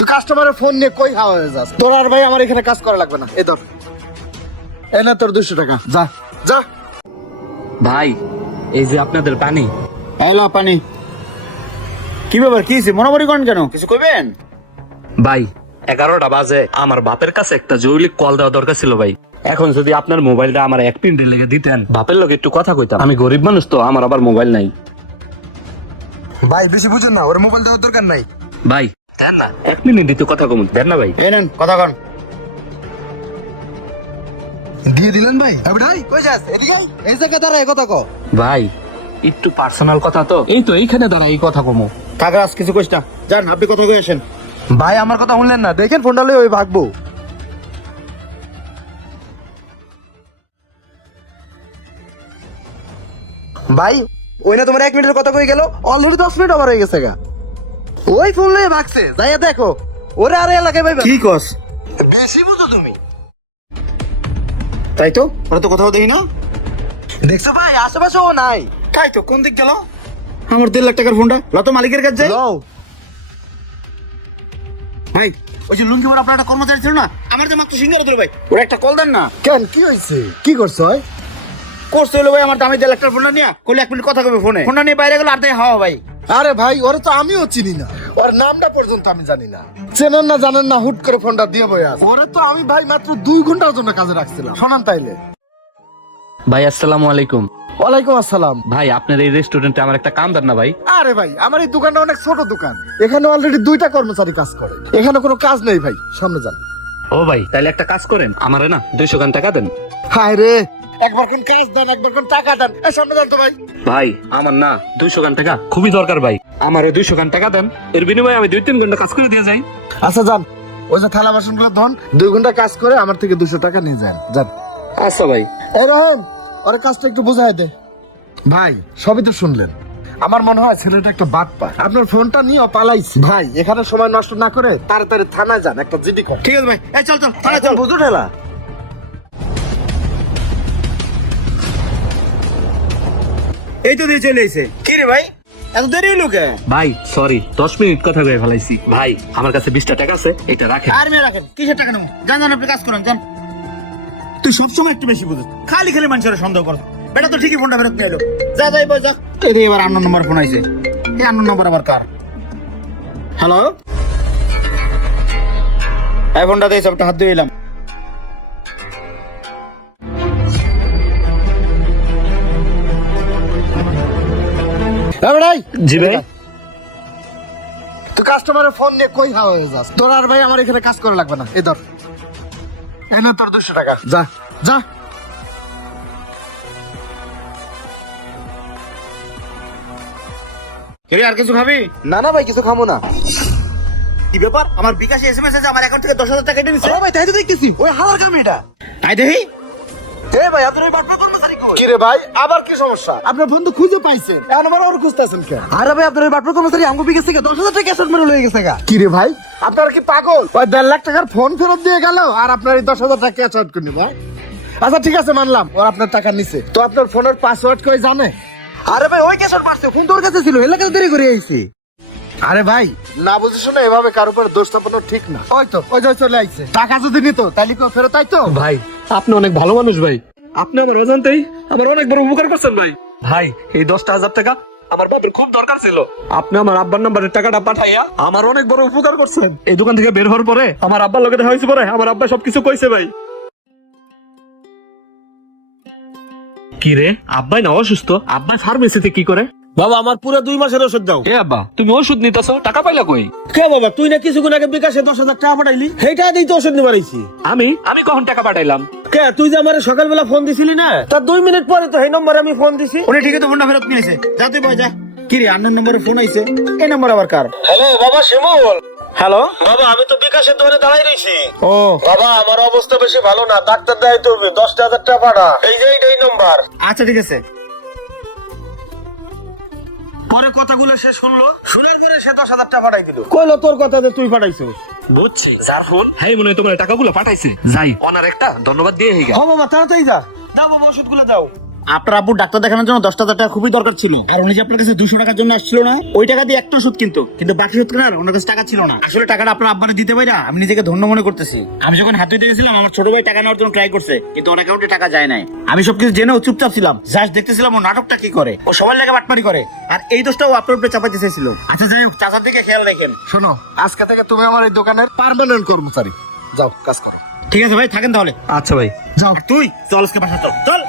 তুই কাস্টমারের ফোন নিয়ে কই হাওয়া হয়ে যাস? তোর আর ভাই আমার এখানে কাজ করা লাগবে না। এই ধর, এই না তোর 200 টাকা, যা যা। ভাই এই যে আপনাদের পানি। এলো পানি। কি ব্যাপার, কি হইছে? মনোমরি কোন কেন, কিছু কইবেন? ভাই 11টা বাজে, আমার বাপের কাছে একটা জরুরি কল দেওয়া দরকার ছিল ভাই। এখন যদি আপনার মোবাইলটা আমার 1 মিনিটের লেগে দিতেন, বাপের লগে একটু কথা কইতাম। আমি গরিব মানুষ তো, আমার আবার মোবাইল নাই। ভাই বেশি বুঝুন না, ওর মোবাইল দেওয়ার দরকার নাই। ভাই দেন না, 1 মিনিট দিতে কথা কম দেন না ভাই। এই নেন কথা কন। দিয়ে দিলেন ভাই। ভাই কই যাস? এদিকে আয়, এই জায়গা দাঁড়ায় কথা কও। ভাই একটু পার্সোনাল কথা তো, এই তো এইখানে দাঁড়া, এই কথা কমো। কাগজ কিছু কইস না, যান আপনি কথা কই আসেন। ভাই আমার কথা শুনলেন না, দেখেন ফোনটা লই ওই ভাগবো। ভাই ওই না তোমার 1 মিনিটের কথা কই গেল, অলরেডি 10 মিনিট ওভার হয়ে গেছে গা। ওই ফোন লয়ে ভাগছে, যাইয়া দেখো ওরে আর এলাকায় ভাই। কি কস? বেশি বুঝো তুমি। তাই তো, ওরা তো কোথাও দেই না। দেখছো ভাই আশেপাশে ও নাই। তাই তো, কোন দিক গেল? আমার 1.5 লাখ টাকার ফোনটা লত মালিকের কাছে যাই। ভাই ওই যে লুঙ্গি পরা আপনার একটা কর্মচারী ছিল না, আমার যে মাত্র সিঙ্গার দিল ভাই, ওরা একটা কল দেন না। কেন, কি হয়েছে? কি করছো? করছে হলো ভাই আমার দামি 1.5 লাখ টাকার ফোনটা নিয়ে কইলে 1 মিনিট কথা কবে ফোনে, ফোনটা নিয়ে বাইরে গেল আর দেয় হাওয়া ভাই। আরে ভাই ওরে তো আমিও চিনি না, ওর নামটা পর্যন্ত আমি জানি না। চেনেন না জানেন না, হুট করে ফোনটা দিয়ে বই আছে। ওরে তো আমি ভাই মাত্র 2 ঘন্টার জন্য কাজে রাখছিলাম। শোনান তাইলে। ভাই আসসালামু আলাইকুম। ওয়ালাইকুম আসসালাম। ভাই আপনার এই রেস্টুরেন্টে আমার একটা কাম দেন না ভাই। আরে ভাই আমার এই দোকানটা অনেক ছোট দোকান, এখানে অলরেডি 2টা কর্মচারী কাজ করে, এখানে কোনো কাজ নেই ভাই, সামনে যান। ও ভাই তাহলে একটা কাজ করেন, আমারে না 200 গান টাকা দেন। হায় রে, একবার কোন কাজ দেন, একবার কোন টাকা দেন। এই সামনে যান তো ভাই। ভাই আমার না 200 গান টাকা খুবই দরকার ভাই, আমারে 200 গান টাকা দেন, এর বিনিময়ে আমি 2-3 ঘন্টা কাজ করে দিয়ে যাই। আচ্ছা যান, ওই যে থালা বাসন গুলো ধন, 2 ঘন্টা কাজ করে আমার থেকে 200 টাকা নিয়ে যান। যান। আচ্ছা ভাই। এই রহেন, ওর কাজটা একটু বোঝায় দে। ভাই সবই তো শুনলেন, আমার মনে হয় ছেলেটা একটা বাটপার। আপনার ফোনটা নিয়ে পালাইছে ভাই, এখানে সময় নষ্ট না করে তাড়াতাড়ি থানায় যান, একটা জিডি কর। ঠিক আছে ভাই, এই চল চল থানায় চল। বুঝু ঠেলা। এই তো দিয়ে চলে এসে। কি রে ভাই এত দেরি হলো কে? ভাই সরি 10 মিনিট কথা কয়ে ফেলাইছি। ভাই আমার কাছে 20টা টাকা আছে, এটা রাখেন। আর মেয়ে রাখেন, কিসের টাকা নেবো? যান যান আপনি কাজ করেন, যান। তুই সবসময় একটু বেশি বুঝিস, খালি খালি মানুষের সন্দেহ কর। বেটা তো ঠিকই ফোনটা ফেরত নিয়ে এলো। যা যাই বই যা। এই রে এবার আননোন নাম্বার ফোন আইছে। এই আননোন নাম্বার আবার কার? হ্যালো, এই ফোনটা দিয়ে সবটা হাত দিয়ে এলাম। জি ভাই। তুই কাস্টমারের ফোন নিয়ে কই হাওয়া হয়ে যাস? তোর আর ভাই আমার এখানে কাজ করা লাগবে না। এই ধর, এই নে তোর 200 টাকা, যা যা। আর কিছু খাবি? না না ভাই কিছু খাবো না। কি ব্যাপার, আমার বিকাশে এসএমএস আছে, আমার অ্যাকাউন্ট থেকে 10,000 টাকা কেটে নিছে। ও ভাই তাই তো দেখতেছি, ওই হালার কামিটা। আই দেখি। এ ভাই আপনি ওই বাটপা কর্মচারী কই? কি রে ভাই আবার কি সমস্যা? আপনার বন্ধু খুঁজে পাইছেন, এখন আবার ওর খুঁজতেছেন কেন? আরে ভাই আপনার ওই বাটপা কর্মচারী আঙ্গু বিকাশ থেকে 10,000 টাকা ক্যাশ মেরে লয়ে গেছে গা। কি রে ভাই আপনারা কি পাগল? ওই 1.5 লাখ টাকার ফোন ফেরত দিয়ে গেল আর আপনার এই 10,000 টাকা ক্যাশ আউট করে নিবা? আচ্ছা ঠিক আছে মানলাম, ওর আপনার টাকা নিছে, তো আপনার ফোনের পাসওয়ার্ড কই জানে? আরে ভাই ওই ক্যাশ আউট মারছে, ফোন তোর কাছে ছিল, এলাকাতে দেরি করে আইছি। আরে ভাই না বুঝে শুনে এভাবে কার উপর দোষ চাপানো ঠিক না। ওই তো ওই যে চলে আইছে, টাকা যদি নিত তাহলে কেউ ফেরত আইতো? ভাই আপনি অনেক ভালো মানুষ ভাই, আপনি আমার অজান্তেই আমার অনেক বড় উপকার করছেন ভাই। ভাই এই 10,000 টাকা আমার বাবার খুব দরকার ছিল, আপনি আমার আব্বার নাম্বারের টাকাটা পাঠাইয়া আমার অনেক বড় উপকার করছেন। এই দোকান থেকে বের হওয়ার পরে আমার আব্বার লগে দেখা হয়েছে, পরে আমার আব্বা সবকিছু কইছে ভাই। কি রে আব্বাই না অসুস্থ? আব্বাই ফার্মেসিতে কি করে? বাবা আমার পুরো 2 মাসের ওষুধ দাও। এ আব্বা তুমি ওষুধ নিতেছো, টাকা পাইলা কই? কে বাবা তুই না কিছুক্ষণ আগে বিকাশে 10,000 টাকা পাঠাইলি, সেইটা দিয়ে তো ওষুধ নিয়ে বাড়াইছি। আমি কখন টাকা পাঠাইলাম? কে তুই যে আমার সকালবেলা ফোন দিছিলি না, তার 2 মিনিট পরে তো এই নম্বরে আমি ফোন দিছি। উনি ঠিকই তো ফোনটা ফেরত নিয়েছে। যা তুই বই যা। কি রে আননোন নম্বরে ফোন আইছে, এই নাম্বার আবার কার? হ্যালো বাবা শিমুল। হ্যালো বাবা আমি তো বিকাশের দোকানে দাঁড়াই রইছি। ও বাবা আমার অবস্থা বেশি ভালো না, ডাক্তার দেখাইতে হবে, 10,000 টাকা পাঠা। এই যে এই নাম্বার। আচ্ছা ঠিক আছে। পরে কথাগুলো সে শুনলো, শোনার পরে সে 10,000 টাকা পাঠাই দিল। কইলো তোর কথা যে তুই পাঠাইছিস। বুঝছি, যার ফোন হ্যাঁ মনে হয় তোমার টাকাগুলো পাঠাইছে। যাই ওনার একটা ধন্যবাদ দিয়ে হইগা। ও বাবা তাড়াতাড়ি যা। দাও বাবা ওষুধগুলো দাও। আপনার আব্বু ডাক্তার দেখানোর জন্য 10,000 টাকা খুবই দরকার ছিল, আর উনি যে আপনার কাছে 200 টাকার জন্য আসছিল না, ওই টাকা দিয়ে একটা ওষুধ কিন্তু বাকি ওষুধ কেনার ওনার কাছে টাকা ছিল না। আসলে টাকাটা আপনার আব্বারে দিতে পারি না, আমি নিজেকে ধন্য মনে করতেছি। আমি যখন হাত ধুইতে গেছিলাম, আমার ছোট ভাই টাকা নেওয়ার জন্য ট্রাই করছে, কিন্তু ওর অ্যাকাউন্টে টাকা যায় নাই। আমি সবকিছু জেনেও চুপচাপ ছিলাম, জাস্ট দেখতেছিলাম ও নাটকটা কি করে, ও সবার লাগে বাটপারি করে, আর এই দোষটাও আপনার উপরে চাপাইতে চাইছিল। আচ্ছা যাই হোক, চাচার দিকে খেয়াল রাখেন। শোনো, আজকে থেকে তুমি আমার এই দোকানের পার্মানেন্ট কর্মচারী। যাও কাজ করো। ঠিক আছে ভাই, থাকেন তাহলে। আচ্ছা ভাই। যাও। তুই চল আজকে বাসা চল চল।